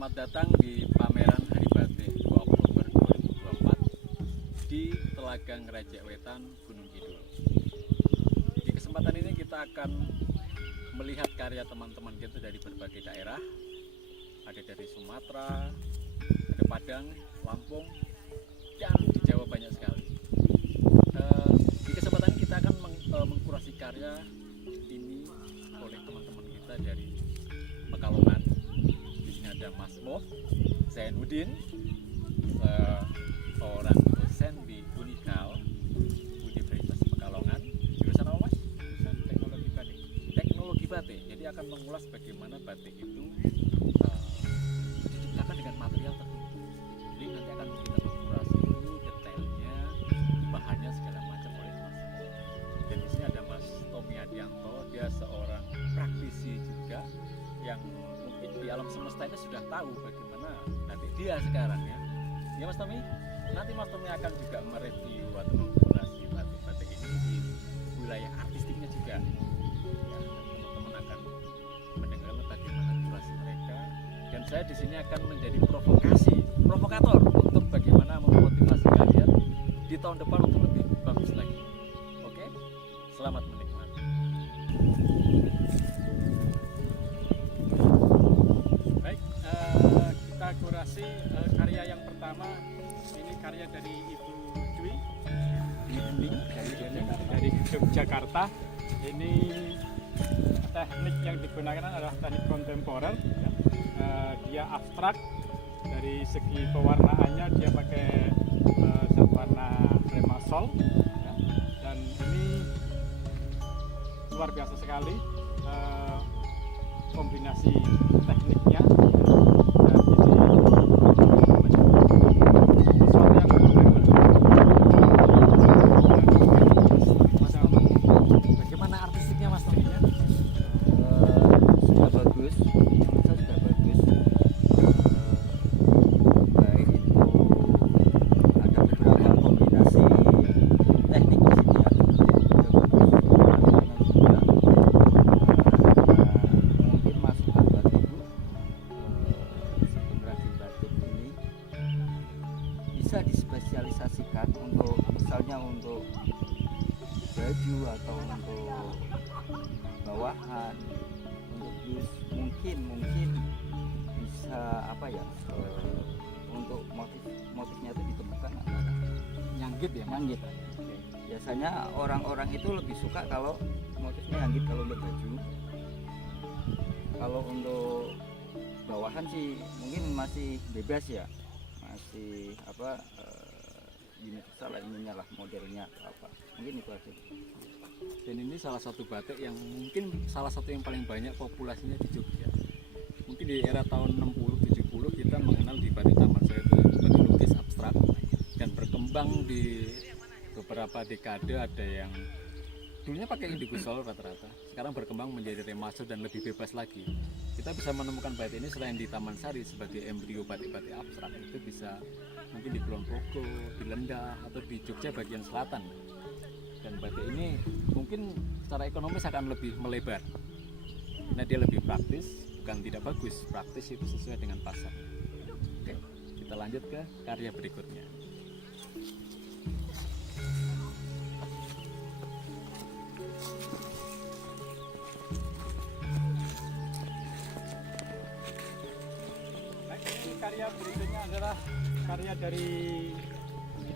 Selamat datang di pameran Hari Batik 2 Oktober 2024 di Telaga Ngerajak Wetan, Gunung Kidul. Di kesempatan ini kita akan melihat karya teman-teman kita dari berbagai daerah. Ada dari Sumatera, ada Padang, Lampung, dan di Jawa banyak sekali. Di kesempatan ini kita akan mengkurasi karya ini oleh teman-teman kita dari Pekalongan. Di sini ada Mas Moh Zainuddin, seorang dosen di Unikal Universitas Pekalongan. Jurusan apa, Mas? Jurusan teknologi batik. Teknologi batik. Jadi akan mengulas bagaimana batik itu diciptakan dengan material tertentu. Jadi nanti akan kita mengulas itu detailnya, bahannya segala macam oleh Mas Moh. Dan di sini ada Mas Tommy Adianto, dia seorang praktisi juga yang mungkin di alam semesta ini sudah tahu bagaimana batik dia sekarang ya. Ya Mas Tommy, nanti Mas Tommy akan juga mereview atau mengkurasi batik-batik ini di wilayah artistiknya juga. Ya, teman-teman akan mendengar bagaimana kurasi mereka. Dan saya di sini akan menjadi provokator untuk bagaimana memotivasi kalian di tahun depan untuk lebih bagus lagi. Oke, selamat menikmati. Kita kurasi karya yang pertama. Ini karya dari Ibu Dwi dari Yogyakarta. Ini teknik yang digunakan adalah teknik kontemporer ya. Dia abstrak. Dari segi pewarnaannya dia pakai zat warna remasol ya. Dan ini luar biasa sekali kombinasi tekniknya. Bisa dispesialisasikan untuk misalnya untuk baju atau untuk bawahan, untuk blus, mungkin bisa apa ya, untuk motifnya itu ditemukan antara Nyanggit ya, nyanggit. Biasanya orang-orang itu lebih suka kalau motifnya nyanggit kalau untuk baju. Kalau untuk bawahan sih mungkin masih bebas ya, masih apa universal lah, ininya lah, modelnya atau apa, mungkin itu aja. Dan ini salah satu batik yang mungkin salah satu yang paling banyak populasinya di Jogja. Mungkin di era tahun 60-70 kita mengenal di batik taman saya itu batik lukis abstrak, dan berkembang di beberapa dekade. Ada yang dulunya pakai indigo sol rata-rata, sekarang berkembang menjadi remasol dan lebih bebas lagi. Kita bisa menemukan batik ini selain di Taman Sari sebagai embrio batik-batik abstrak, itu bisa mungkin di Kulon Progo, di Lendah, atau di Jogja bagian selatan. Dan batik ini mungkin secara ekonomis akan lebih melebar, karena dia lebih praktis, bukan tidak bagus, praktis itu sesuai dengan pasar. Oke, kita lanjut ke karya berikutnya. Karya berikutnya adalah karya dari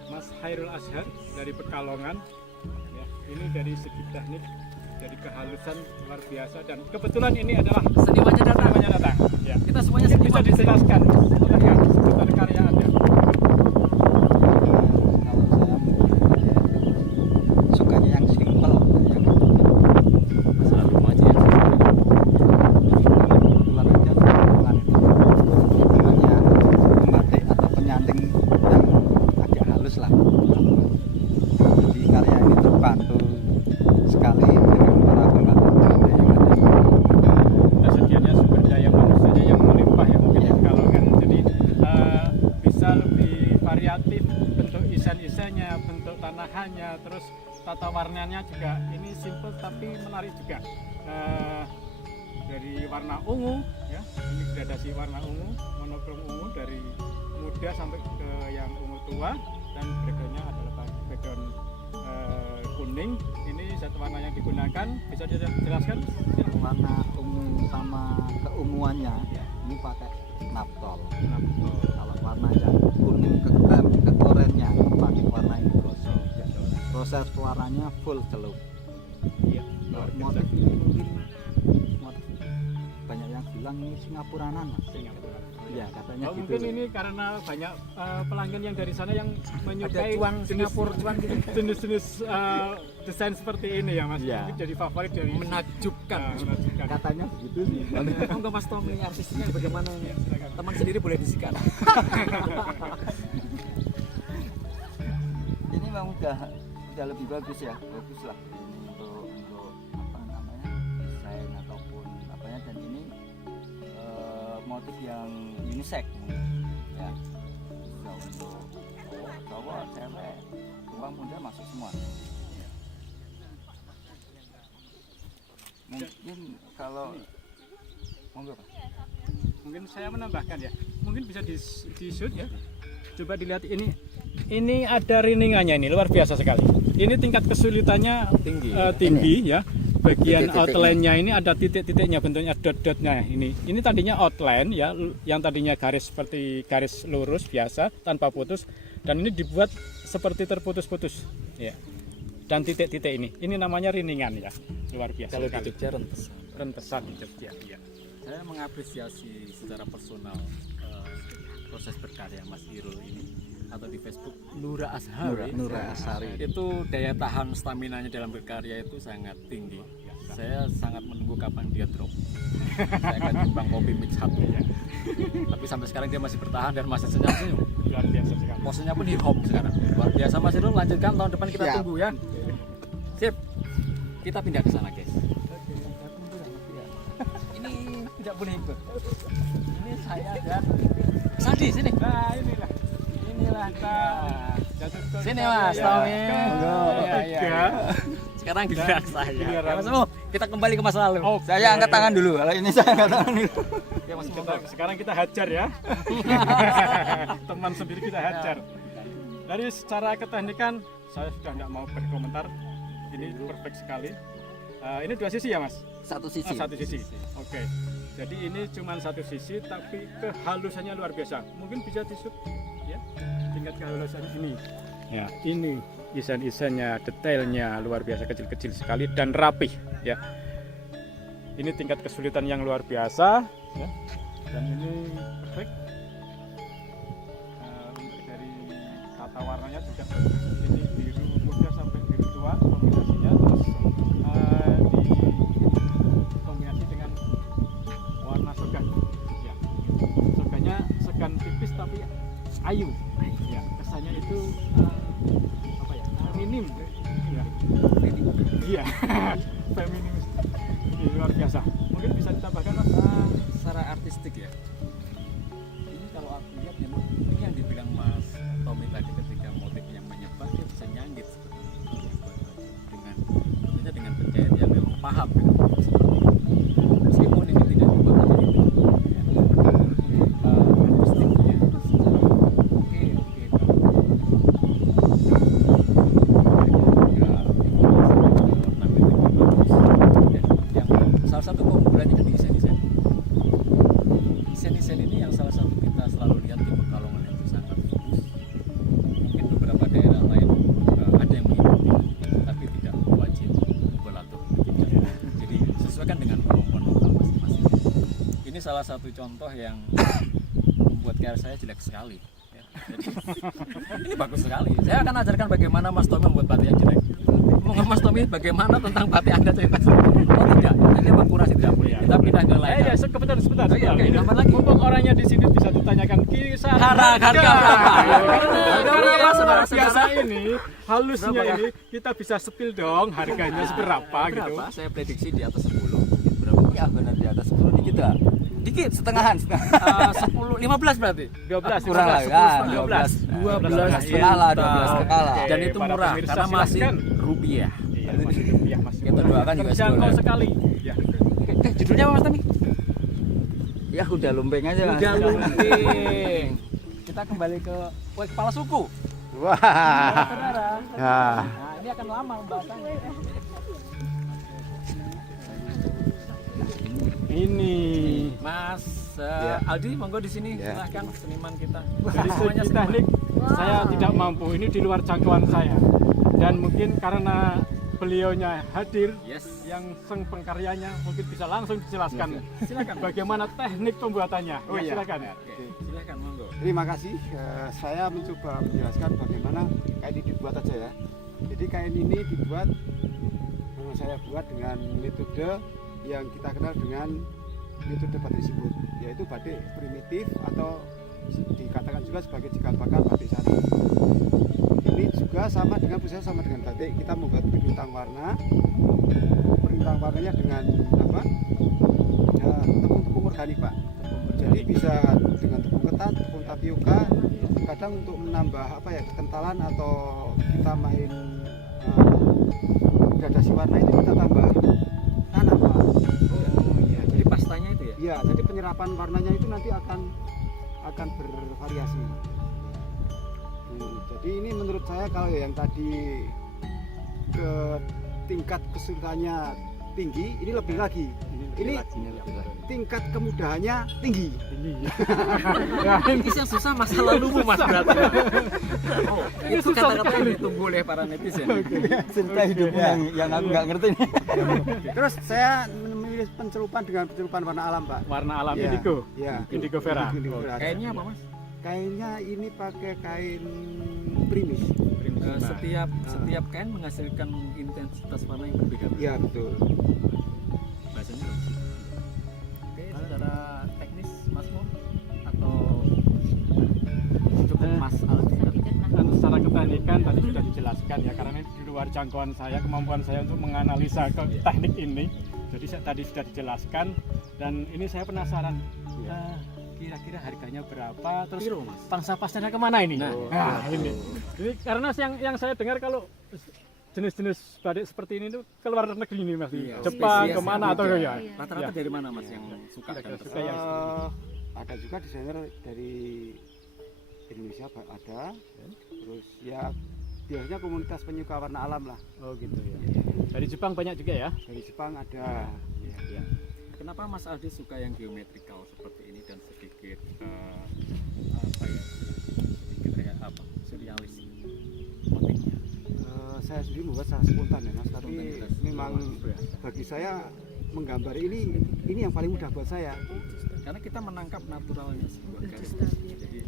Mas Hairul Azhar dari Pekalongan ya. Ini dari segi teknik, dari kehalusan luar biasa, dan kebetulan ini adalah Senimannya datang ya. Kita semuanya Mungkin bisa seniman. dijelaskan silakan seputar karya Anda. Kalau saya sukanya yang simpel, yang Masalah rumah aja ya. kebetulan aja kebetulan itu namanya pembatik atau penyanding yang agak halus lah. Jadi karya ini terbantu sekali dengan para pembatik yang ada. Tersedianya sumber daya manusianya yang melimpah ya mungkin di Pekalongan. Jadi bisa lebih variatif bentuk isen-isennya, bentuk tanahannya, terus tata warnanya juga ini simple tapi menarik juga. dari warna ungu ya. Ini gradasi warna ungu, monokrom ungu dari muda sampai ke yang ungu tua, dan backgroundnya adalah background kuning. Ini satu warna yang digunakan, bisa dijelaskan? Warna ungu sama keunguannya ini pakai naptol. Kalau warna yang kuning ke krem ke orennya pakai warna indigoso. Proses warnanya full celup. Iya, luar biasa. Motif ini mungkin motif banyak yang bilang ini Singapuranan mas. Singapura. Iya katanya Oh, gitu. mungkin ini karena banyak pelanggan yang dari sana yang menyukai cuan jenis Singapura, cuan gitu. jenis-jenis desain seperti ini ya mas. Iya. Mungkin jadi favorit dari Menakjubkan. menakjubkan. Katanya begitu sih. Monggo Mas Tommy, artisnya bagaimana? Teman sendiri boleh disikat. Ini memang udah lebih bagus ya, bagus lah ini untuk apa namanya desain ataupun apanya, dan ini motif yang unisex ya, bisa untuk cowok, cewek, tua, muda masuk semua. Mungkin kalau monggo Pak. Mungkin saya menambahkan ya, mungkin bisa di shoot ya. Coba dilihat ini ada riningannya, ini luar biasa sekali. Ini tingkat kesulitannya tinggi ya. Bagian Titik-titik outline-nya ini ada titik-titiknya, bentuknya dot-dotnya ini. Ini tadinya outline ya, yang tadinya garis seperti garis lurus biasa tanpa putus, dan ini dibuat seperti terputus-putus ya. Dan titik-titik ini namanya riningan ya. Luar biasa. Kalau di sekali. Jogja rentesan. Rentesan di Jogja ya. Saya mengapresiasi secara personal proses berkarya Mas Irul ini, atau di Facebook Nura Ashari. Nura Ashari. Itu daya tahan stamina-nya dalam berkarya itu sangat tinggi. Saya sangat menunggu kapan dia drop. Saya akan timbang kopi mix satu ya. Tapi sampai sekarang dia masih bertahan dan masih senyum-senyum. Luar biasa sekali. Posenya pun hip hop sekarang. Luar biasa Mas Irul, lanjutkan tahun depan kita Siap. tunggu ya. Sip. Kita pindah ke sana, guys. Ini tidak boleh ikut. Ini saya dan Sadi sini. Nah inilah kita jatuh ke Sini Mas Tommy. Tiga. Sekarang giliran saya. Giliran. Ya, Mas Mo, kita kembali ke masa lalu. Oke. Saya angkat tangan dulu. Kalau ini saya angkat tangan dulu. Oke, Mas Mo. Sekarang kita hajar ya. Teman sendiri kita hajar. Dari secara keteknikan saya sudah tidak mau berkomentar. Ini perfect sekali. Ini dua sisi ya Mas? Satu sisi. Satu sisi. Oke. Jadi ini cuma satu sisi tapi kehalusannya luar biasa. Mungkin bisa disut ya. Tingkat kehalusan ini. Ya, ini desain-desainnya, detailnya luar biasa, kecil-kecil sekali dan rapih ya. Ini tingkat kesulitan yang luar biasa ya. Dan ini perfect. Untuk dari tata warnanya juga bagus. Ini biru muda sampai biru tua kombinasinya, terus dikombinasi dengan warna segan ya. Segannya segan tipis tapi ayu ya. Kesannya itu apa ya, minim ya. Iya. Feminim. Ini luar biasa. Mungkin bisa ditambahkan Mas? Secara artistik ya. Ini kalau aku lihat memang ini yang dibilang Mas Tommy tadi, ketika motif yang menyebar dia bisa nyangit dengan tentunya dengan penjahit yang memang paham dengan motif seperti ini. Meskipun ini tidak dibuat menjadi artistiknya secara oke yang salah satu keunggulannya kan di desain-desain. Desain-desain ini yang salah satu kita selalu lihat di Pekalongan itu sangat fokus. Mungkin beberapa daerah lain ada yang mengikuti, tapi tidak wajib belatur. Jadi sesuaikan dengan kemampuan lokal masing-masing. Ini salah satu contoh yang membuat karya saya jelek sekali. Ya. Jadi, ini bagus sekali. Saya akan ajarkan bagaimana Mas Tommy membuat batik yang jelek. Mas Tommy bagaimana tentang batik Anda cerita? Oh tidak, Anda mengkurasi tidak boleh. Kita pindah ke lain. Ya, sebentar. Oke, tambah lagi. Mumpung orangnya di sini bisa ditanyakan kisah Harga berapa? Karena Saudara-saudara. biasa ini halusnya Berapa, ini kita bisa spill dong harganya seberapa gitu. Berapa? Saya prediksi di atas 10. Berapa? Ya benar di atas 10 dikit lah. Dikit, Setengahan. 10, 15 berarti. 12 Kurang lah kan. 12 setengah lah, 12 setengah lah. Dan itu para murah pemirsa karena masih silahkan. rupiah. Iya, masih rupiah, masih Kita murah. doakan juga Terjangkau sekolah. sekali. Ya. Oke, judulnya apa Mas Tami? Ya udah lumping aja Mas. Udah lumping. Kita kembali ke kue kepala suku. Wah. Saudara. Nah, Nah, ini akan lama pembahasannya. Ini Mas Ya. Aldi, monggo di sini. Ya. Silahkan seniman kita. dari Semuanya segi seniman. teknik saya tidak mampu, ini di luar jangkauan saya. Dan mungkin karena beliaunya hadir, Yes. yang seng pengkaryanya mungkin bisa langsung dijelaskan Silakan. bagaimana teknik pembuatannya. Oh, iya. Silakan. Oke, silakan monggo. Terima kasih. Saya mencoba menjelaskan bagaimana kain ini dibuat aja ya. Jadi kain ini dibuat, saya buat dengan metode yang kita kenal dengan metode batik simbol, yaitu batik primitif atau dikatakan juga sebagai cikal bakal batik sari. Ini juga sama dengan proses sama dengan batik. Kita membuat perintang warna. Perintang warnanya dengan apa? Ya, tepung-tepung organik Pak. Jadi bisa dengan tepung ketan, tepung tapioka, kadang untuk menambah apa ya kekentalan atau kita main gradasi warna itu kita tambah tanah Pak. Oh iya, jadi pastanya itu ya? Iya, jadi penyerapan warnanya itu nanti akan bervariasi. Jadi ini menurut saya kalau yang tadi ke tingkat kesulitannya tinggi, ini lebih lagi. Ini tingkat kemudahannya tinggi. Ya, Ini yang susah masa lalumu Mas berarti. Oh, Ini itu susah kata-kata yang sekali. ditunggu oleh para netizen. cerita hidupnya yang aku nggak ngerti nih. Terus saya memilih pencelupan dengan pencelupan warna alam Pak. warna alam Ya, indigo. ya. Indigo Vera. Indigo Vera. Kayaknya apa Mas? Kainnya ini pakai kain primis. Setiap kain menghasilkan intensitas warna yang berbeda. Iya betul. Bahasanya bagus. Oke, secara teknis Mas Mo atau cukup Mas Aldi? Dan secara keteknikan tadi sudah dijelaskan ya, karena ini di luar jangkauan saya, kemampuan saya untuk menganalisa ke teknik ini. Jadi tadi sudah dijelaskan dan ini saya penasaran. Kira-kira harganya berapa? Terus Piro, Mas? pangsa pasarnya kemana ini? Nah, Ini. Jadi karena yang saya dengar kalau jenis-jenis batik seperti ini tuh ke luar negeri ini Mas. Iya, Jepang spesies kemana yang atau beda. ya? Rata-rata Iya. dari mana Mas yang suka dan Kira-kira tertarik? suka yang Ada juga desainer dari Indonesia ada. Terus ya biasanya komunitas penyuka warna alam lah. Oh gitu ya. Dari Jepang banyak juga ya? Dari Jepang ada. Iya. Kenapa Mas Aldi suka yang geometrikal seperti ini dan sedikit apa ya? Sedikit kayak apa? Surrealis motifnya. Saya sendiri membuat secara spontan ya Mas, tapi Spontanitas. memang bagi saya menggambar ini yang paling mudah buat saya. Karena kita menangkap naturalnya sebuah garis. Jadi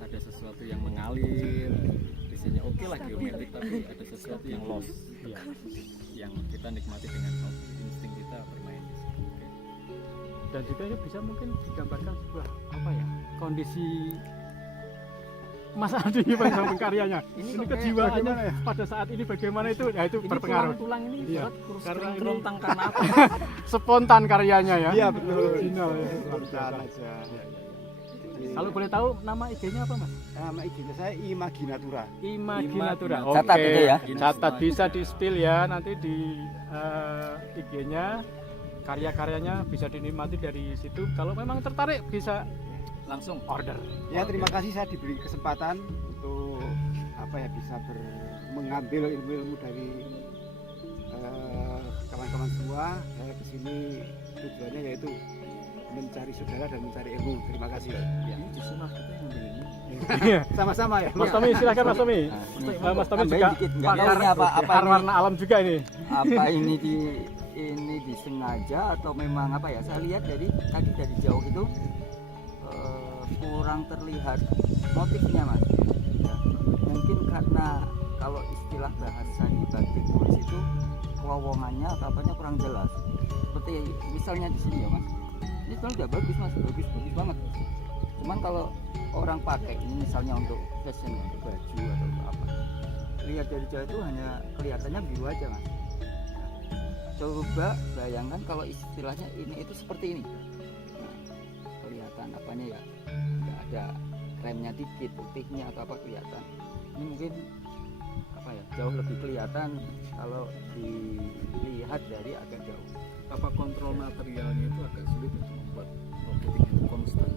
ada sesuatu yang mengalir, biasanya oke lah geometrik, tapi ada sesuatu yang lost, Iya. yang kita nikmati dengan insting kita bermain di situ. Oke. Dan juga ini bisa mungkin digambarkan sebuah apa ya, kondisi Mas Adi bang karyanya. Ini kok kayak kejiwaannya bagaimana ya? pada saat ini bagaimana itu? Ya itu Ini berpengaruh. tulang ini Iya. berat, kurus Karena kering ini- kerontang karena apa? Spontan karyanya ya. Iya betul. Original ya. Spontan aja. Jadi, Kalau boleh tahu nama IG-nya apa Mas? nama IG-nya saya Imaginatura. Imaginatura. Imaginatura. Catat itu ya. Catat bisa di spill ya nanti di IG-nya. Karya-karyanya bisa dinikmati dari situ. Kalau memang tertarik bisa Langsung order. Ya terima kasih saya diberi kesempatan untuk bisa mengambil ilmu-ilmu dari kawan-kawan semua. Saya kesini tujuannya yaitu mencari saudara dan mencari ilmu. Terima kasih. Ya, ini justru mas kita yang ngambil ini. Iya. Sama-sama ya. Mas Tommy silakan Mas Tommy. Mas Tommy Tambahin juga dikit, nggak pakar tahu ini apa pakar ini? warna alam juga ini. Apa ini disengaja atau memang apa ya? Saya lihat dari tadi dari jauh itu kurang terlihat motifnya Mas. Ya, mungkin karena kalau istilah bahasa di batik tulis itu kewowongannya atau apanya kurang jelas. Seperti misalnya di sini ya Mas. Ini sebenarnya udah bagus Mas, bagus banget. Cuman kalau orang pakai ini misalnya untuk fashion, untuk baju atau apa, lihat dari jauh itu hanya kelihatannya biru aja Mas. Coba bayangkan kalau istilahnya ini itu seperti ini. Nah, kelihatan apanya ya, nggak ada remnya dikit, putihnya atau apa kelihatan. Ini mungkin apa ya, jauh lebih kelihatan kalau dilihat dari agak jauh. apa kontrol materialnya itu agak sulit untuk membuat profiting itu konstan?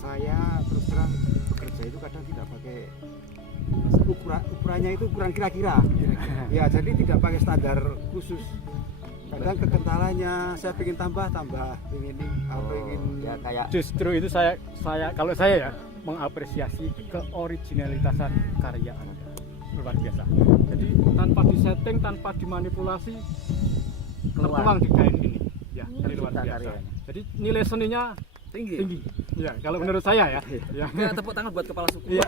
Saya terus terang bekerja itu kadang tidak pakai ukurannya itu ukuran kira-kira. Ya, jadi tidak pakai standar khusus. Kadang kekentalannya saya ingin tambah, ingin ini, ingin Ya kayak Justru itu saya kalau saya ya mengapresiasi keoriginalitasan karya Anda. Luar biasa. Jadi tanpa disetting, tanpa dimanipulasi tertuang di kain ini. Ya, ini luar Cipta biasa. karyanya. Jadi nilai seninya tinggi. Ya, kalau menurut saya ya. Ya. Ya, tepuk tangan buat kepala suku. Iya.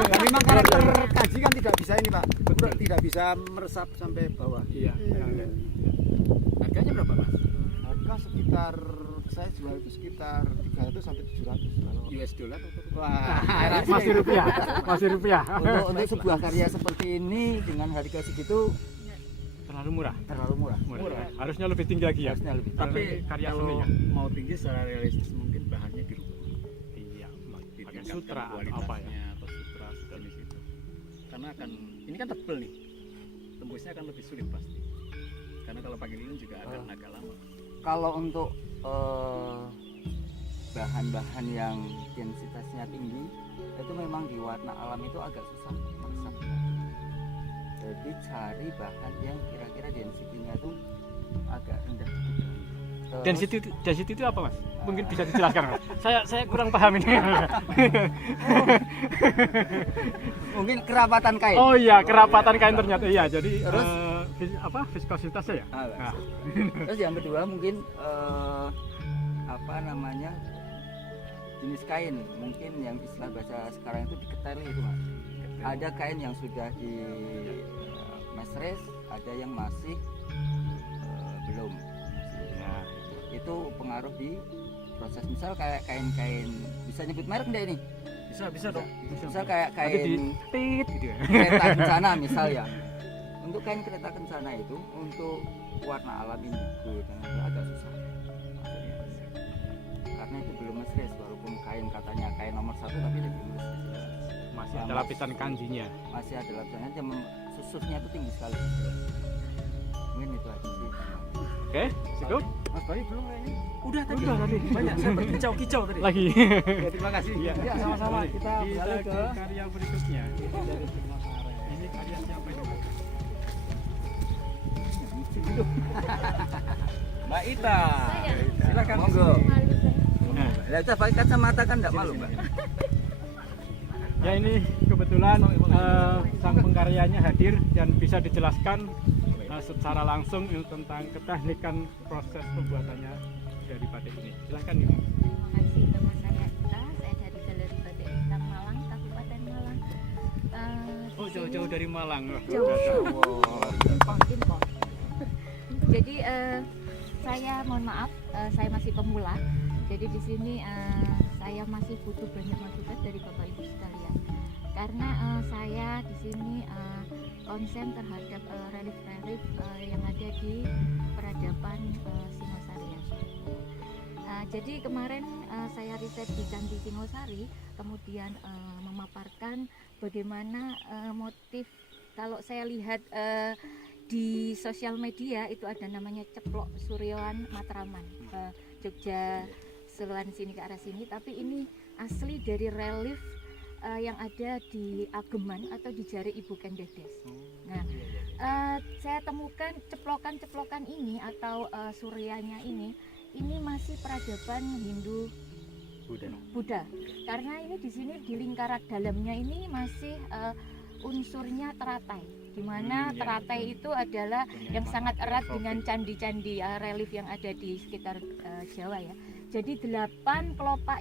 Dan memang karakter kaji kan tidak bisa ini Pak, tidak bisa meresap sampai bawah. Iya. Harganya berapa, Mas? Harga sekitar saya jual itu sekitar 300 sampai 700 kalau. US dollar atau Wah, Masih rupiah. Masih rupiah. untuk sebuah karya seperti ini dengan harga segitu Terlalu murah. terlalu murah. Murah. Harusnya lebih tinggi lagi ya. Harusnya lebih. Tapi karya kalau seninya. mau tinggi secara realistis mungkin bahannya dirubah. Iya, pakai Ditingkatkan sutra atau kualitasnya apa ya? atau sutra sejenis itu. Karena akan ini kan tebel nih. Tembusnya akan lebih sulit pasti. Karena kalau pakai lilin juga akan agak lama. Kalau untuk bahan-bahan yang densitasnya tinggi itu memang di warna alam itu agak susah meresap. Jadi cari bahan yang kira-kira densitinya itu agak rendah. Terus, Density itu apa, Mas? Mungkin bisa dijelaskan, Mas? Saya kurang paham ini. mungkin kerapatan kain. Oh iya, kerapatan kain ternyata. Iya, jadi Terus? viskositasnya ya? Nah. Terus yang kedua mungkin jenis kain, mungkin yang istilah bahasa sekarang itu diketeli itu Mas. Ada kain yang sudah di mesres, ada yang masih belum. Ya. Itu pengaruh di proses, misal kayak kain-kain, bisa nyebut merek enggak ini? Bisa dong. Misal kayak Nanti di kain tit gitu ya. kereta kencana misal ya. Untuk kain kereta kencana itu untuk warna alam indigo dan itu agak susah. Karena itu belum mesres, walaupun kain katanya kain nomor 1 tapi dia belum mesres. Masih ada lapisan kanjinya. Masih ada lapisannya, susutnya itu tinggi sekali. Mungkin itu aja sih. Oke, cukup? Mas Bayu belum kayaknya. Udah tadi. Udah tadi. Banyak saya berkicau-kicau tadi. Lagi. Ya, terima kasih. Iya. Ya, sama-sama. Kita beralih ke karya berikutnya. Ini karya siapa ini? Mbak Ita. Silakan. Monggo. Nah, Lah kita pakai kacamata kan enggak malu, Mbak. ya ini kebetulan sang pengkaryanya hadir dan bisa dijelaskan secara langsung tentang keteknikan proses pembuatannya dari batik ini. Silahkan Ibu. Terima kasih, nama saya Ita, saya dari Galeri Batik Bintang Malang, Kabupaten Malang. Oh, jauh-jauh dari Malang. Impor. Jadi saya mohon maaf, saya masih pemula. Jadi di sini saya masih butuh banyak masukan dari Bapak Ibu sekalian. Karena saya di sini konsen terhadap relief-relief yang ada di peradaban Singosari. Jadi kemarin saya riset di Candi Singosari, kemudian memaparkan bagaimana motif. Kalau saya lihat di sosial media itu ada namanya ceplok Suryoan Matraman, Jogja Seluan sini ke arah sini, tapi ini asli dari relief yang ada di Ageman atau di Jari Ibu Kendedes. Nah, saya temukan ceplokan-ceplokan ini atau suryanya ini masih peradaban Hindu Buddha. Karena ini di sini di lingkaran dalamnya ini masih unsurnya teratai, di mana teratai itu adalah yang sangat erat dengan candi-candi relief yang ada di sekitar Jawa ya. Jadi 8 kelopak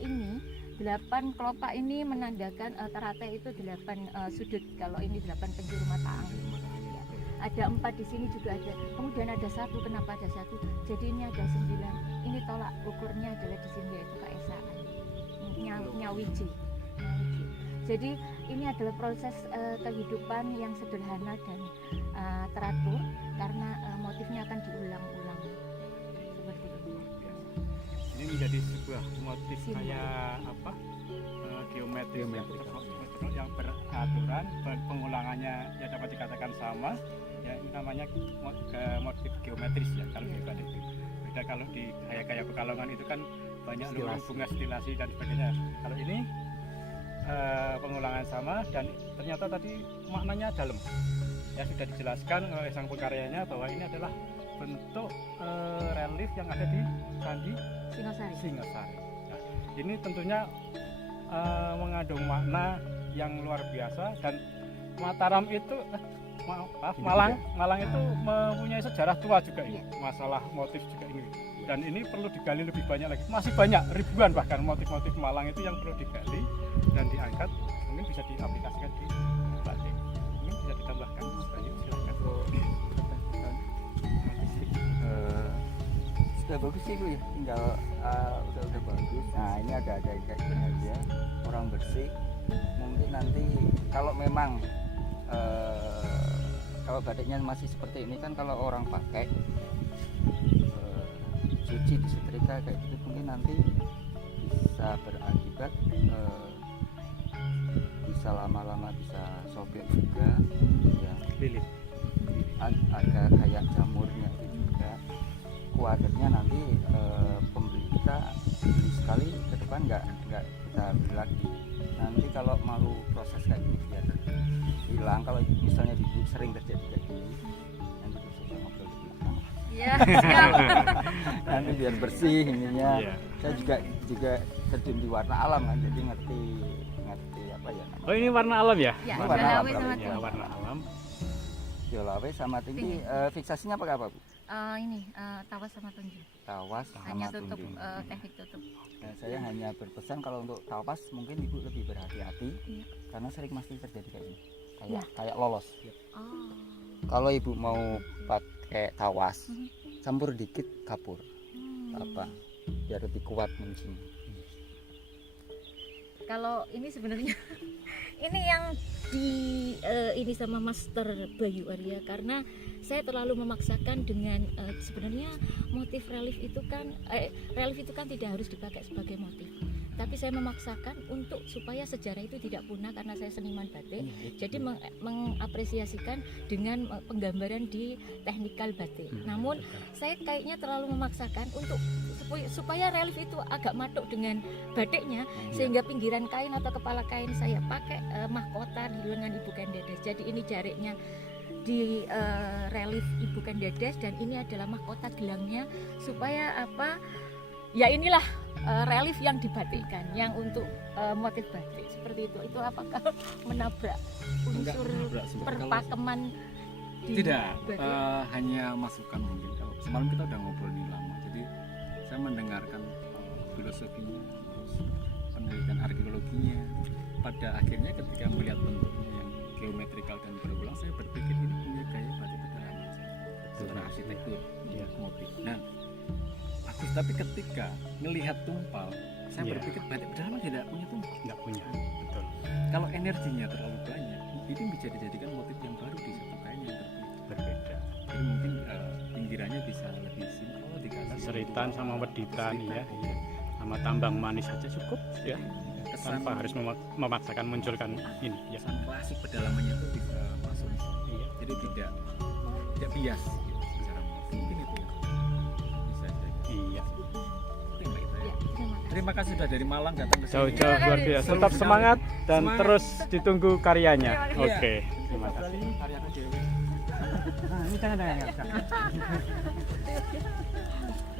ini menandakan teratai itu 8 sudut. Kalau ini 8 penjuru mata angin. Ya. Ada 4 di sini juga ada. Kemudian ada 1. Kenapa ada 1? Jadi ini ada 9. Ini tolak ukurnya adalah di sini yaitu keesaan. Nyawiji. Jadi ini adalah proses kehidupan yang sederhana dan teratur karena motifnya akan diulang-ulang seperti itu. Ini menjadi sebuah motif kayak apa? Geometris yang beraturan, pengulangannya ya dapat dikatakan sama, Ya ini namanya motif geometris ya kalau di batik itu. Beda kalau di gaya-gaya Pekalongan itu kan banyak luang bunga stilasi dan sebagainya. Kalau ini pengulangan sama dan ternyata tadi maknanya dalam. Ya sudah dijelaskan oleh sang pengkaryanya bahwa ini adalah bentuk relief yang ada di Candi Singosari. Nah, ini tentunya mengandung makna yang luar biasa dan Mataram itu Malang itu mempunyai sejarah tua juga ini, masalah motif juga ini. Dan ini perlu digali lebih banyak lagi. Masih banyak ribuan bahkan motif-motif Malang itu yang perlu digali dan diangkat, mungkin bisa diaplikasikan di batik. Mungkin bisa ditambahkan. Bayu, silakan. Sudah bagus sih Bu ya, tinggal udah bagus. Nah ini ada kayak gini aja, orang bersih. Mungkin nanti kalau memang kalau batiknya masih seperti ini kan, kalau orang pakai cuci disetrika kayak gitu, mungkin nanti bisa berakibat bisa lama-lama bisa sobek juga ya, Lilit. agak kayak jamurnya itu juga. Khawatirnya nanti pembeli kita beli sekali ke depan nggak kita beli lagi. Nanti kalau mau proses kayak gini biar hilang, kalau misalnya sering terjadi kayak gini, nanti bisa ngobrol di belakang. Iya, siap. Nanti biar bersih ininya. Iya. Saya juga terjun di warna alam kan, jadi ngerti apa ya namanya. Oh ini warna alam ya? Ya, Warna Jalawe alam, sama ya, Ya, tinggi. warna alam. Jolawe sama tinggi. Fiksasinya pakai apa Bu? Tawas sama tunjuk. Tawas Hanya sama tutup, tunjung. teknik tutup. Nah, saya hanya berpesan kalau untuk tawas mungkin Ibu lebih berhati-hati, Iya. karena sering pasti terjadi kayak ini, Iya. kayak lolos. Oh. Kalau Ibu mau pakai tawas, Mhm. campur dikit kapur, Hmm. apa biar lebih kuat mungkin. Kalau ini sebenarnya ini yang ini sama Master Bayu Arya, karena saya terlalu memaksakan dengan sebenarnya motif relief itu kan tidak harus dipakai sebagai motif, tapi saya memaksakan untuk supaya sejarah itu tidak punah, karena saya seniman batik. Jadi mengapresiasikan dengan penggambaran di teknikal batik. Namun saya kayaknya terlalu memaksakan untuk supaya relief itu agak matuk dengan batiknya, sehingga pinggiran kain atau kepala kain saya pakai mahkota di lengan Ibu Kendedes. Jadi ini jariknya di relief Ibu Kendedes dan ini adalah mahkota gelangnya, supaya apa? Ya inilah relief yang dibatikkan, yang untuk motif batik seperti itu. Itu apakah menabrak Enggak unsur menabrak sih. perpakeman di Tidak, batik? hanya masukan mungkin. Kalau semalam kita udah ngobrol nih lama, jadi saya mendengarkan filosofinya, terus penelitian arkeologinya. Pada akhirnya ketika melihat bentuknya yang geometrikal dan berulang, saya berpikir ini punya gaya batik pedalaman secara arsitektur, motif. Nah, tapi ketika melihat tumpal, saya Iya. berpikir batik pedalaman tidak punya tumpal. Nggak punya, betul. Kalau energinya terlalu banyak, ini bisa dijadikan motif yang baru di satu kain yang Berbeda. jadi mungkin pinggirannya bisa lebih simpel, dikasih Seritan untuk sama weditan seritan. ya, sama tambang manis saja cukup ya, kesan tanpa harus memaksakan munculkan ini ya. kesan klasik pedalamannya itu bisa masuk, Iya. jadi tidak bias gitu, secara motif. Mungkin itu ya bisa jadi. Iya. Oke, Mbak Ita, ya. Ya, terima kasih. Terima kasih sudah dari Malang datang ke sini. Jauh-jauh luar biasa. Tetap Seru semangat sekali. dan Semangat. terus ditunggu karyanya. Terima kasih. Oke, terima kasih. Karyanya Dewi. Nah, ini jangan.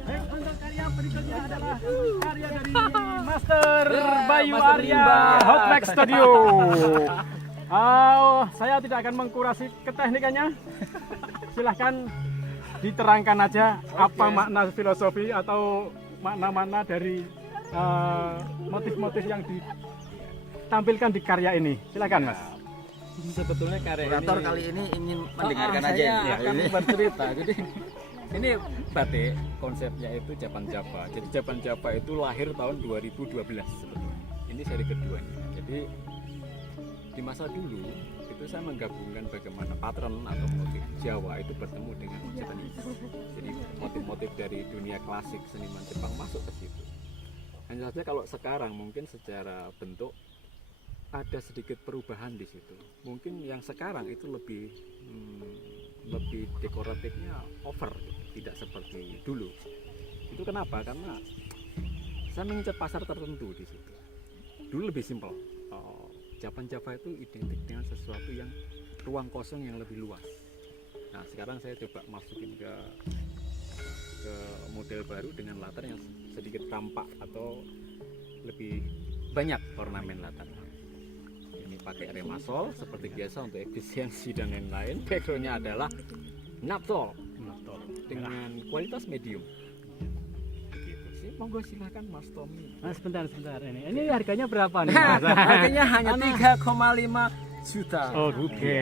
Untuk karya berikutnya adalah karya dari Master Bayu Master Arya Bimba. Hotmax Studio. Saya tidak akan mengkurasi keteknikannya. Silahkan diterangkan aja apa makna filosofi atau makna-makna dari motif-motif yang ditampilkan di karya ini. Silakan Mas. Sebetulnya karya Kurator ini kali ini ingin mendengarkan saya aja ini. akan bercerita. Jadi ini batik konsepnya itu Japan Java. Jadi Japan Java itu lahir tahun 2012 sebetulnya. Ini seri keduanya. Jadi di masa dulu itu saya menggabungkan bagaimana pattern atau motif Jawa itu bertemu dengan Japanese. Jadi motif-motif dari dunia klasik seniman Jepang masuk ke situ. Hanya saja kalau sekarang mungkin secara bentuk ada sedikit perubahan di situ. Mungkin yang sekarang itu lebih lebih dekoratifnya over, tidak seperti dulu. Itu kenapa? Karena saya mengincar pasar tertentu di situ. Dulu lebih simpel. Japan Java itu identik dengan sesuatu yang ruang kosong yang lebih luas. Nah, sekarang saya coba masukin ke model baru dengan latar yang sedikit tampak atau lebih banyak ornamen latarnya. Ini pakai remasol seperti biasa untuk efisiensi dan lain-lain. Backgroundnya adalah naptol dengan kualitas medium. Begitu sih. Monggo silakan Mas Tommy. Nah, sebentar ini harganya berapa nih Mas? Harganya hanya 3,5 juta. Oh, oke.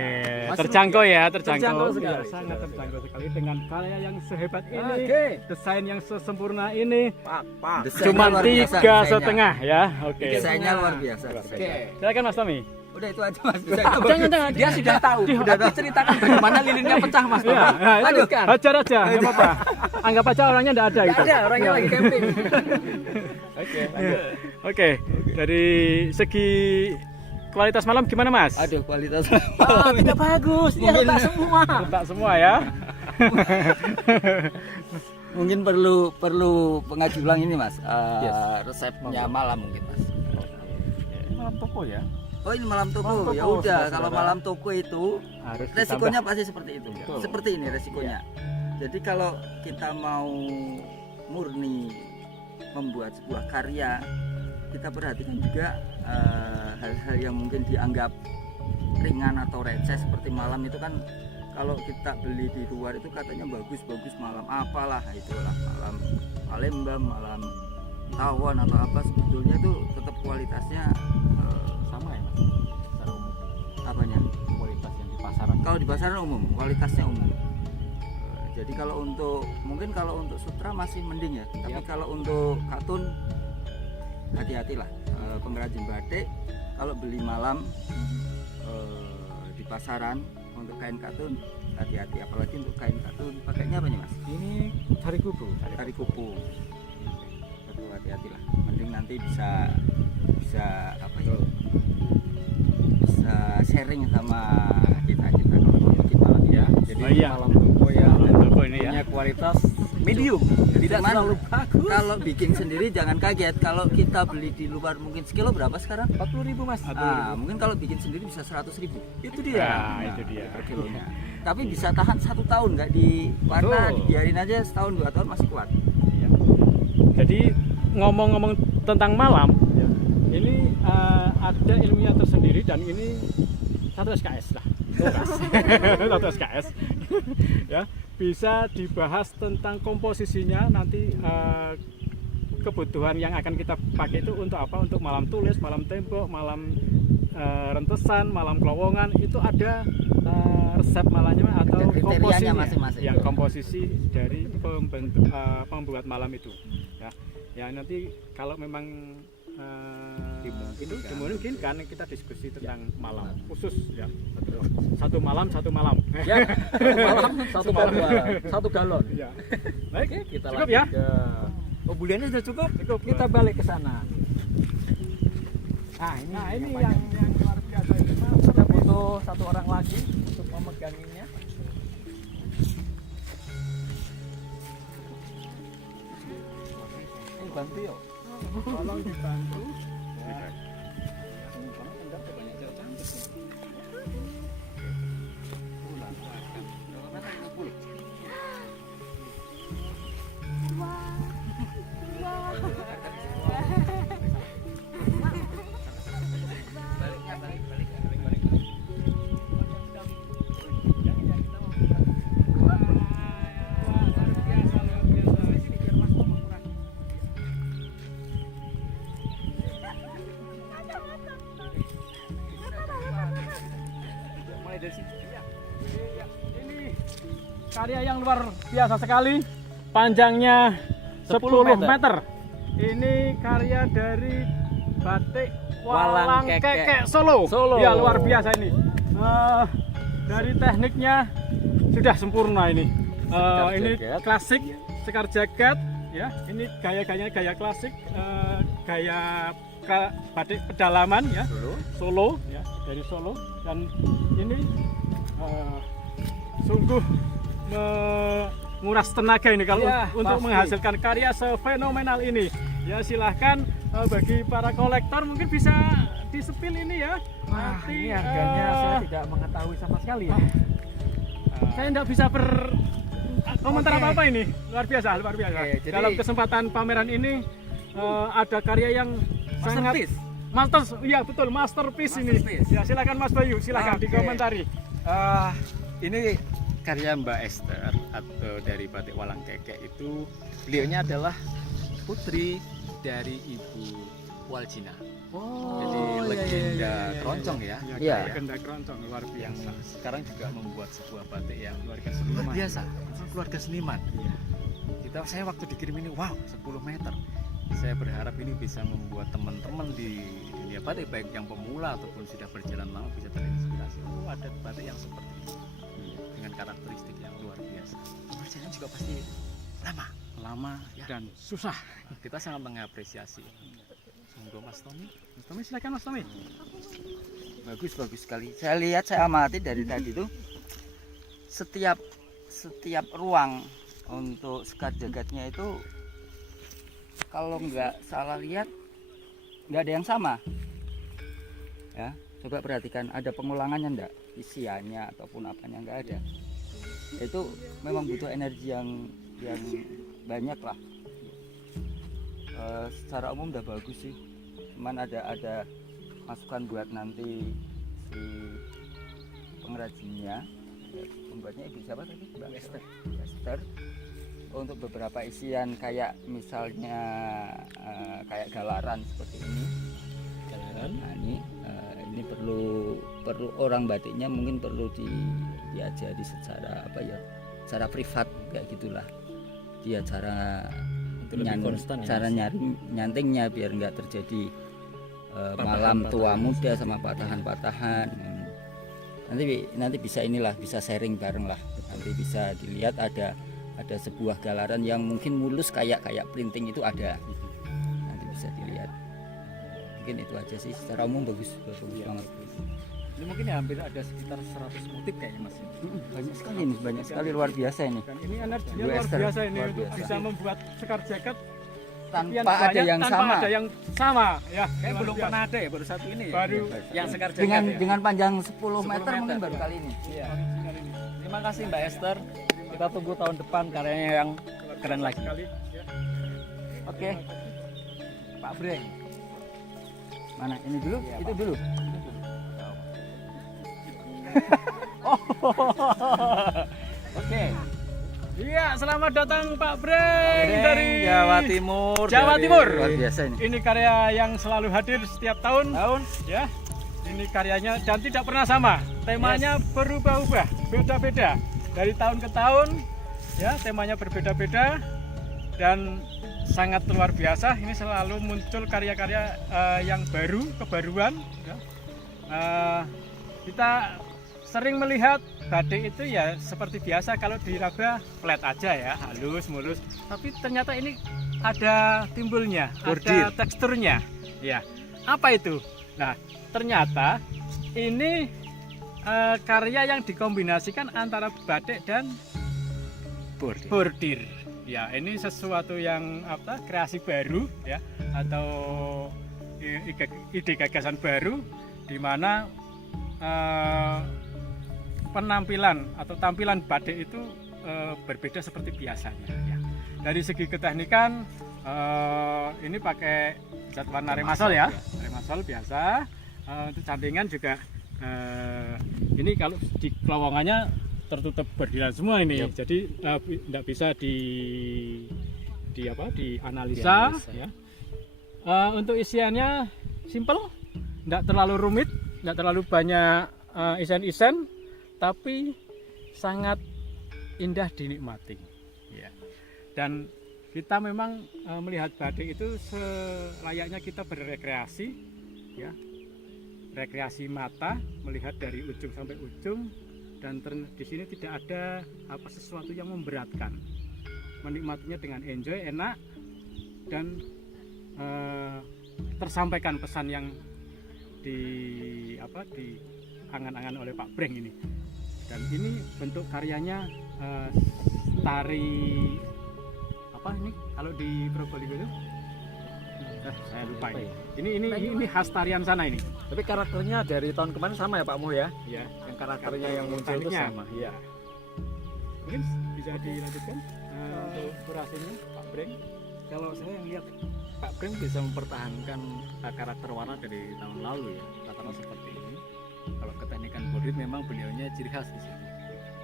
Mas Terjangkau Rupiah. ya, terjangkau. Terjangkau sekali. Ya, sangat terjangkau sekali dengan karya yang sehebat ini, Oke. desain yang sesempurna ini. Pak. Desainnya Cuma luar biasa, 3,5 ya. Oke. Desainnya luar biasa. Oke. Silakan Mas Tommy. Udah itu aja Mas. Desainnya Jangan. Dia sudah tahu. Sudah ceritakan bagaimana lilinnya pecah, Mas. Ya, itu Lanjutkan. hajar aja, nggak apa-apa. Anggap aja orangnya enggak ada gitu. Ada orangnya Ya. lagi camping. Oke, lanjut. Oke, dari segi kualitas malam gimana Mas? Aduh, kualitas Tidak bagus. Dia retak semua. Retak semua ya. mungkin perlu pengaji ulang ini Mas. Yes. Resepnya malam mungkin Mas. Malam toko ya. Oh, ini malam toko. Malam toko, Ya udah, saudara. kalau malam toko itu Harus resikonya pasti seperti itu. Betul. Seperti ini resikonya. Jadi kalau kita mau murni membuat sebuah karya, kita perhatikan juga hal-hal yang mungkin dianggap ringan atau receh seperti malam itu kan, kalau kita beli di luar itu katanya bagus malam apalah, itulah malam Palembang, malam Tawon atau apa, sebetulnya itu tetap kualitasnya Sama ya, Mas. Secara umum apanya? kualitas yang di pasaran. Kalau di pasaran umum, kualitasnya umum. Jadi kalau untuk sutra masih mending ya. Tapi Yap. kalau untuk katun hati-hatilah. Pengrajin batik kalau beli malam di pasaran untuk kain katun hati-hati, apalagi untuk kain katun pakainya apa nih Mas? Ini hari kubu. Tari kupu. Aduh, hati-hatilah. Mending nanti bisa apa ya? Bisa sharing sama kita Ya, jadi Oh iya. malam toko ya Malam toko ini ya. punya kualitas medium, tidak Cuman, terlalu bagus. kalau bikin sendiri jangan kaget kalau kita beli di luar mungkin sekilo berapa sekarang? 40.000 Mas. Mungkin kalau bikin sendiri bisa 100.000 Itu dia. Nah, itu dia. per kilonya. Tapi bisa tahan 1 tahun nggak diwarna, Betul. dibiarin aja setahun 2 tahun masih kuat. Iya. Jadi ngomong-ngomong tentang malam, ya, ini ada ilmunya tersendiri dan ini 1 SKS lah. 1 SKS. Ya, bisa dibahas tentang komposisinya nanti, kebutuhan yang akan kita pakai itu untuk apa? Untuk malam tulis, malam tembok, malam rentesan, malam kelowongan, itu ada resep malamnya atau Ada kriterianya komposisinya, masing-masing. yang komposisi dari pembuat malam itu. Ya, ya nanti kalau memang itu dimungkinkan kita diskusi tentang malam khusus ya. Satu malam. Ya, satu malam, satu galon. Ya. Baik, Oke, kita cukup lanjut ya. ke buliannya sudah cukup. Cukup. Kita balik ke sana. Nah, ini yang luar biasa ini. kita butuh satu orang lagi untuk memeganginya. Bantu yuk. Tolong dibantu. Ya. Mulai dari sini. Iya, ini karya yang luar biasa sekali, panjangnya 10 meter. Ini karya dari batik Walang Kekek Solo. Ya, luar biasa ini. Dari tekniknya sudah sempurna ini. Ini jagat. klasik, sekar jagat. Ya, ini gaya-gayanya gaya klasik, gaya batik pedalaman ya. Solo ya, dari Solo, dan ini sungguh menguras tenaga ini kalau Ya, untuk pasti. menghasilkan karya sefenomenal ini. Ya silahkan bagi para kolektor mungkin bisa disepil ini ya. Wah, Nanti, ini harganya saya tidak mengetahui sama sekali ya. saya tidak bisa komentar Oke. apa-apa ini. Luar biasa, luar biasa. Oke, jadi- Dalam kesempatan pameran ini ada karya yang sangat Masterpiece. iya betul, masterpiece ini. Masterpiece. Ya silakan Mas Bayu, silakan Oke. dikomentari. Ini karya Mbak Esther atau dari Batik Walang Kekek itu, beliaunya adalah putri dari Ibu Waljina. Jadi legenda keroncong ya. Iya. Legenda keroncong luar Yang biasa. sekarang juga membuat sebuah batik yang Keluarga luar seniman. biasa. Keluarga seniman. Saya waktu dikirim ini, wow, 10 meter. Saya berharap ini bisa membuat teman-teman di dunia batik, baik yang pemula ataupun sudah berjalan lama, bisa terinspirasi. Oh, ada batik yang seperti ini dengan karakteristik yang luar biasa. Pengerjaannya juga pasti lama ya. Dan susah. Kita sangat mengapresiasi. Monggo Mas Tommy. Mas Tommy, silakan Mas Tommy. Bagus sekali. Saya lihat, saya amati dari tadi tuh setiap ruang untuk sekat jagatnya itu kalau nggak salah lihat nggak ada yang sama. Ya, coba perhatikan ada pengulangannya enggak, isiannya ataupun apanya nggak ada. Itu memang butuh energi yang banyak lah. Secara umum udah bagus sih. Cuman ada masukan buat nanti si pengrajinnya, pembuatnya ibu siapa tadi? Mbak Esther. Untuk beberapa isian kayak misalnya kayak galaran seperti ini. Nah, ini perlu orang batiknya mungkin perlu diajari secara secara privat kayak gitulah. Dia cara nyantingnya biar nggak terjadi malam tua muda sama patahan-patahan. Nanti bisa bisa sharing bareng lah. Nanti bisa dilihat ada sebuah galaran yang mungkin mulus kayak printing itu ada. Nanti bisa dilihat. Mungkin itu aja sih, secara umum bagus banget. Ini mungkin ya hampir ada sekitar 100 motif kayaknya Mas. Banyak sekali luar biasa ini. Dan ini energinya Bu luar Esther, biasa ini luar untuk biasa. bisa membuat sekar jaket Tanpa sekian ada banyak, yang tanpa sama. ada yang sama ya. Kayak luar belum biasa. pernah ada ya, baru satu ini ya. Baru Yang sekar jaket Dengan ya. dengan panjang 10 meter mungkin meter. baru kali ini. Iya. Terima kasih Mbak Esther. Kita tunggu tahun depan karyanya yang keren lagi. sekali ya. Oke. Pak Breng. Mana ini dulu? Iya, Itu Pak. dulu. Oke. Iya, selamat datang Pak Breng dari Jawa Timur. Jawa dari- Timur. Luar biasa ini. Ini karya yang selalu hadir setiap tahun ya. Ini karyanya dan tidak pernah sama. Temanya berubah-ubah, beda-beda dari tahun ke tahun. Ya, temanya berbeda-beda dan sangat luar biasa. Ini selalu muncul karya-karya yang baru, kebaruan. Ya. Kita sering melihat batik itu ya seperti biasa kalau diraba flat aja ya, halus, mulus. Tapi ternyata ini ada timbulnya, Bordir. ada teksturnya. Ya, apa itu? Nah, ternyata ini karya yang dikombinasikan antara batik dan bordir. Ya, ini sesuatu yang kreasi baru ya, atau ide gagasan baru di mana penampilan atau tampilan batik itu berbeda seperti biasanya ya. Dari segi keteknikan ini pakai zat warna remasol ya, remasol biasa. Untuk cantingan juga ini kalau di kelowongannya tertutup bordiran semua ini, jadi tidak bisa dianalisa ya. Untuk isiannya simple, tidak terlalu rumit, tidak terlalu banyak isen-isen, tapi sangat indah dinikmati ya. Dan kita memang melihat batik itu selayaknya kita berrekreasi ya, rekreasi mata, melihat dari ujung sampai ujung, dan di sini tidak ada sesuatu yang memberatkan, menikmatinya dengan enjoy, enak, dan tersampaikan pesan yang diangan-angan oleh Pak Breng ini. Dan ini bentuk karyanya tari apa ini kalau di Probolinggo itu? Saya lupa ini. Ini khas tarian sana ini. Tapi karakternya dari tahun kemarin sama ya Pak Mo ya? Ya. Yang karakternya yang muncul itu Tekniknya. sama. Iya. Mungkin bisa dilanjutkan untuk kurasinya Pak Breng. Kalau saya lihat Pak Breng bisa mempertahankan karakter warna dari tahun lalu ya, rata-rata seperti ini. Kalau keteknikan bordir memang beliaunya ciri khas di sini.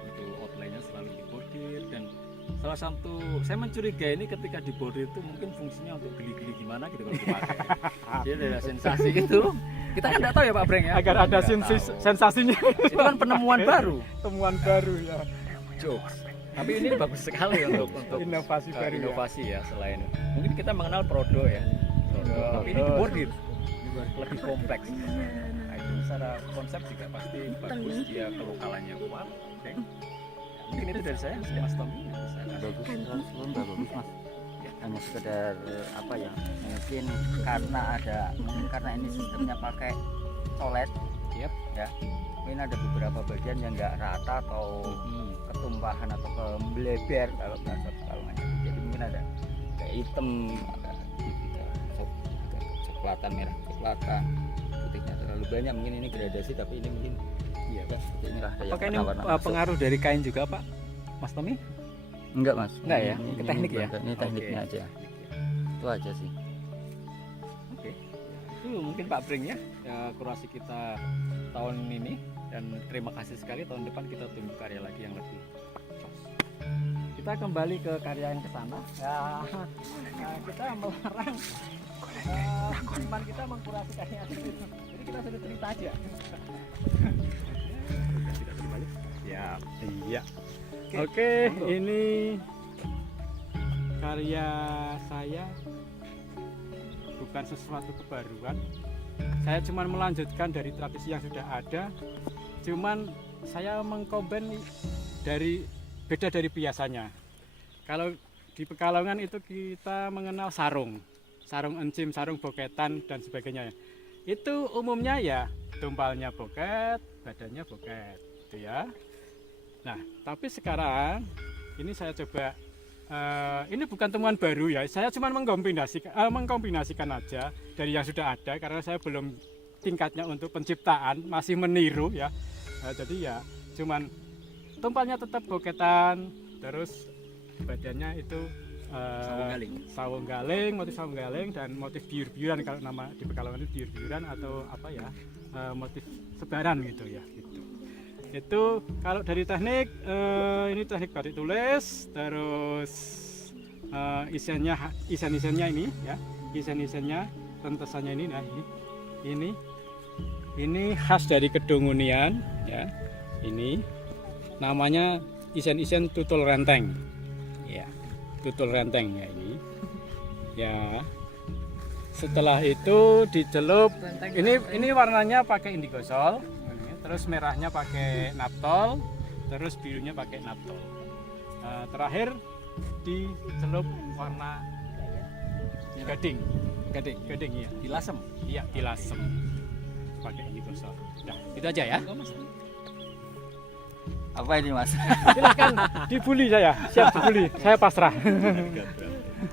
Untuk outline-nya selalu di bordir dan salah satu saya mencurigai ini ketika di bordir itu mungkin fungsinya untuk geli-geli gimana gitu kalau dipakai. Jadi ada sensasi itu. Kita kan nggak tahu ya Pak Breng ya. Agar ada sensasinya. Itu kan penemuan baru. Temuan baru ya. Jokes. Tapi ini bagus sekali untuk Inovasi baru ya. inovasi ya selain mungkin kita mengenal Prodo ya. Tapi ini di bordir lebih kompleks. Nah, itu secara konsep juga pasti bagus, dia kelokalannya kuat. Oke. Mungkin itu dari saya, Mas Tommy. Bagus, lomba bagus mas. Hanya sekedar apa ya? Mungkin karena ini sistemnya pakai colet, Yep. ya. Mungkin ada beberapa bagian yang nggak rata atau ketumpahan atau kembleber kalau bahasa Pekalongannya. Jadi mungkin ada kayak hitam, ada coklatan, merah coklatan, putihnya terlalu banyak. Mungkin ini gradasi, tapi ini mungkin iya Pak. Seperti inilah kayak Apakah ini warna-warna masuk. pengaruh dari kain juga Pak, Mas Tommy? Enggak mas. Enggak ya? Ini Ke teknik ya? Ini tekniknya Oke. aja. Itu aja sih. Oke. Itu mungkin Pak Breng ya, kurasi kita tahun ini dan terima kasih sekali tahun depan kita tunggu karya lagi yang lebih jos. Kita kembali ke karya yang ke sana. Ya, kita melarang teman kita mengkurasi karya itu. Jadi kita sudah cerita aja. Tidak terbalik. Ya, iya. Oke, ini karya saya bukan sesuatu kebaruan. Saya cuma melanjutkan dari tradisi yang sudah ada. Cuman saya mengkombin beda dari biasanya. Kalau di Pekalongan itu kita mengenal sarung encim, sarung boketan dan sebagainya. Itu umumnya ya tumpalnya boket, badannya boket, gitu ya. Nah, tapi sekarang ini saya coba ini bukan temuan baru ya. Saya cuma mengkombinasikan aja dari yang sudah ada karena saya belum tingkatnya untuk penciptaan, masih meniru ya. Jadi ya cuman tumpalnya tetap boketan, terus badannya itu sawung galing, motif sawung galing dan motif biur-biuran, kalau nama di Pekalongan itu biur-biuran atau apa ya, motif sebaran gitu ya gitu. Itu kalau dari teknik ini teknik batik tulis, terus isen-isennya ini ya, isen-isennya rentesannya ini, nah ini khas dari Kedungunian ya. Ini namanya isen-isen tutul renteng ya, tutul renteng ya ini ya. Setelah itu dicelup, ini warnanya pakai indigo sol, terus merahnya pakai naptol, terus birunya pakai naptol. Terakhir dicelup warna gading ya, Dilasem. iya dilasem pakai indigo sol. Nah, itu aja ya. Apa ini mas? Silakan dibully, saya siap dibully, saya pasrah.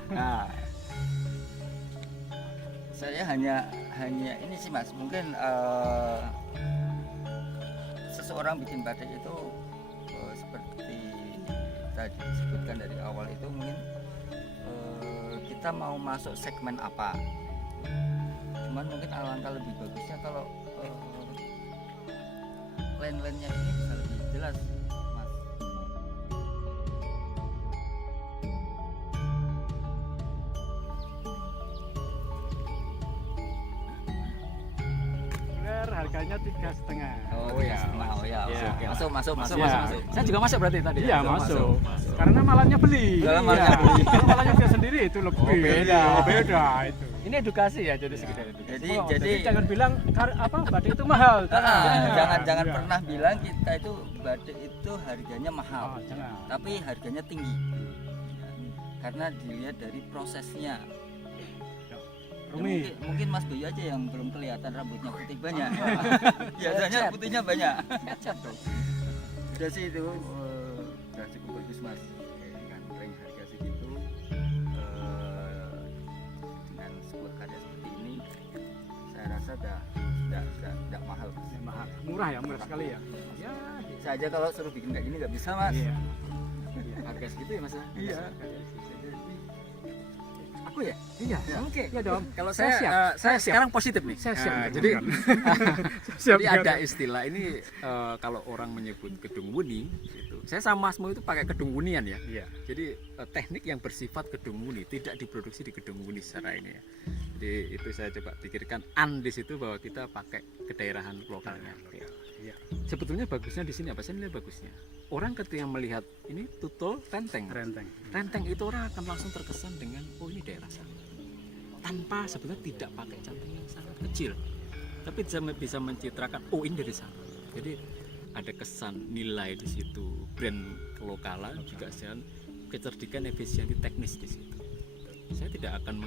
Nah, saya hanya ini sih mas, mungkin seseorang bikin batik itu seperti tadi disebutkan dari awal itu, mungkin kita mau masuk segmen apa. Cuman mungkin alangkah lebih bagusnya kalau line-line-nya ini bisa lebih jelas mas. Harganya 3,5. Oh ya, oh ya, Ya. masuk. Ya. Saya juga masuk berarti tadi. Iya ya? masuk. Karena malahnya beli. Kalau Iya. malahnya beli. Kalau malahnya dia sendiri itu lebih. Oh, beda. Beda itu. Ini edukasi ya, jadi sekedar edukasi. Jadi jangan bilang batik itu mahal. Jangan Iya. pernah bilang kita itu batik itu harganya mahal, Oh, jangan. tapi harganya tinggi. Karena dilihat dari prosesnya. Ya, Rumit. mungkin Mas Bayu aja yang belum kelihatan rambutnya putih banyak. Biasanya putihnya banyak. udah sih itu udah cukup bagus mas dengan range harga segitu dengan sebuah karya seperti ini saya rasa udah mahal mas. Ya, mahal. Murah ya, murah sekali ya. Ya, Saya aja kalau suruh bikin kayak gini nggak bisa mas. iya. Harga segitu ya mas? Iya. Aku ya? Iya. Oke. Iya dong. Kalau Saya saya, siap. saya Saya siap. sekarang positif nih. Saya siap. Jadi siap. Jadi ada istilah ini kalau orang menyebut kedung wuni itu. Saya sama Mas Mo itu pakai kedung wunian ya. Iya. Jadi teknik yang bersifat kedung wuni tidak diproduksi di kedung wuni secara ini ya. Jadi itu saya coba pikirkan di situ bahwa kita pakai kedaerahan lokalnya. Iya. Sebetulnya bagusnya di sini apa? Saya nilai bagusnya. Orang ketika melihat ini tutul renteng. Renteng itu orang akan langsung terkesan dengan oh ini daerah sana. Tanpa sebetulnya tidak pakai canting yang sangat kecil. Tapi bisa mencitrakan oh ini dari sana. Jadi ada kesan nilai di situ, brand kelokalan juga kecerdikan efisiensi teknis di situ. Saya tidak akan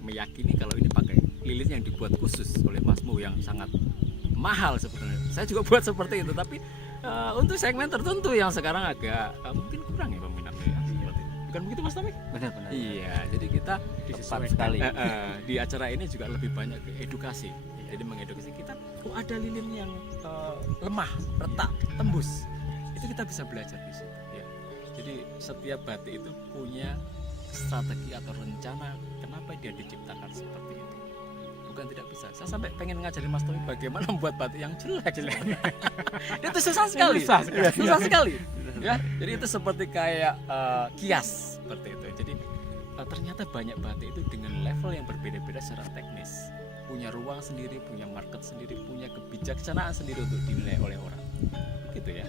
meyakini kalau ini pakai lilin yang dibuat khusus oleh Mas Mo yang sangat mahal sebenarnya. Saya juga buat seperti itu, tapi untuk segmen tertentu yang sekarang agak mungkin kurang ya peminatnya ya, seperti itu. Bukan begitu Mas Taufik? Benar-benar. Iya, jadi kita Tepat sekali. di acara ini juga lebih banyak ke edukasi. Jadi mengedukasi kita, oh ada lilin yang lemah, retak, tembus. Itu kita bisa belajar di situ. Ya. Jadi setiap batik itu punya strategi atau rencana kenapa dia diciptakan seperti itu. Bukan tidak bisa. Saya sampai pengen ngajarin Mas Tommy bagaimana membuat batik yang jelek. Itu susah sekali. Susah sekali. Ya, jadi itu seperti kayak kias seperti itu. Jadi ternyata banyak batik itu dengan level yang berbeda-beda secara teknis. Punya ruang sendiri, punya market sendiri, punya kebijaksanaan sendiri untuk dinilai oleh orang. Gitu ya.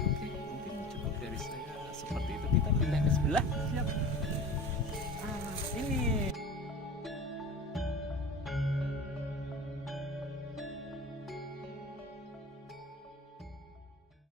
Oke, mungkin cukup dari saya seperti itu. Kita pindah ke sebelah. Siapa? Ini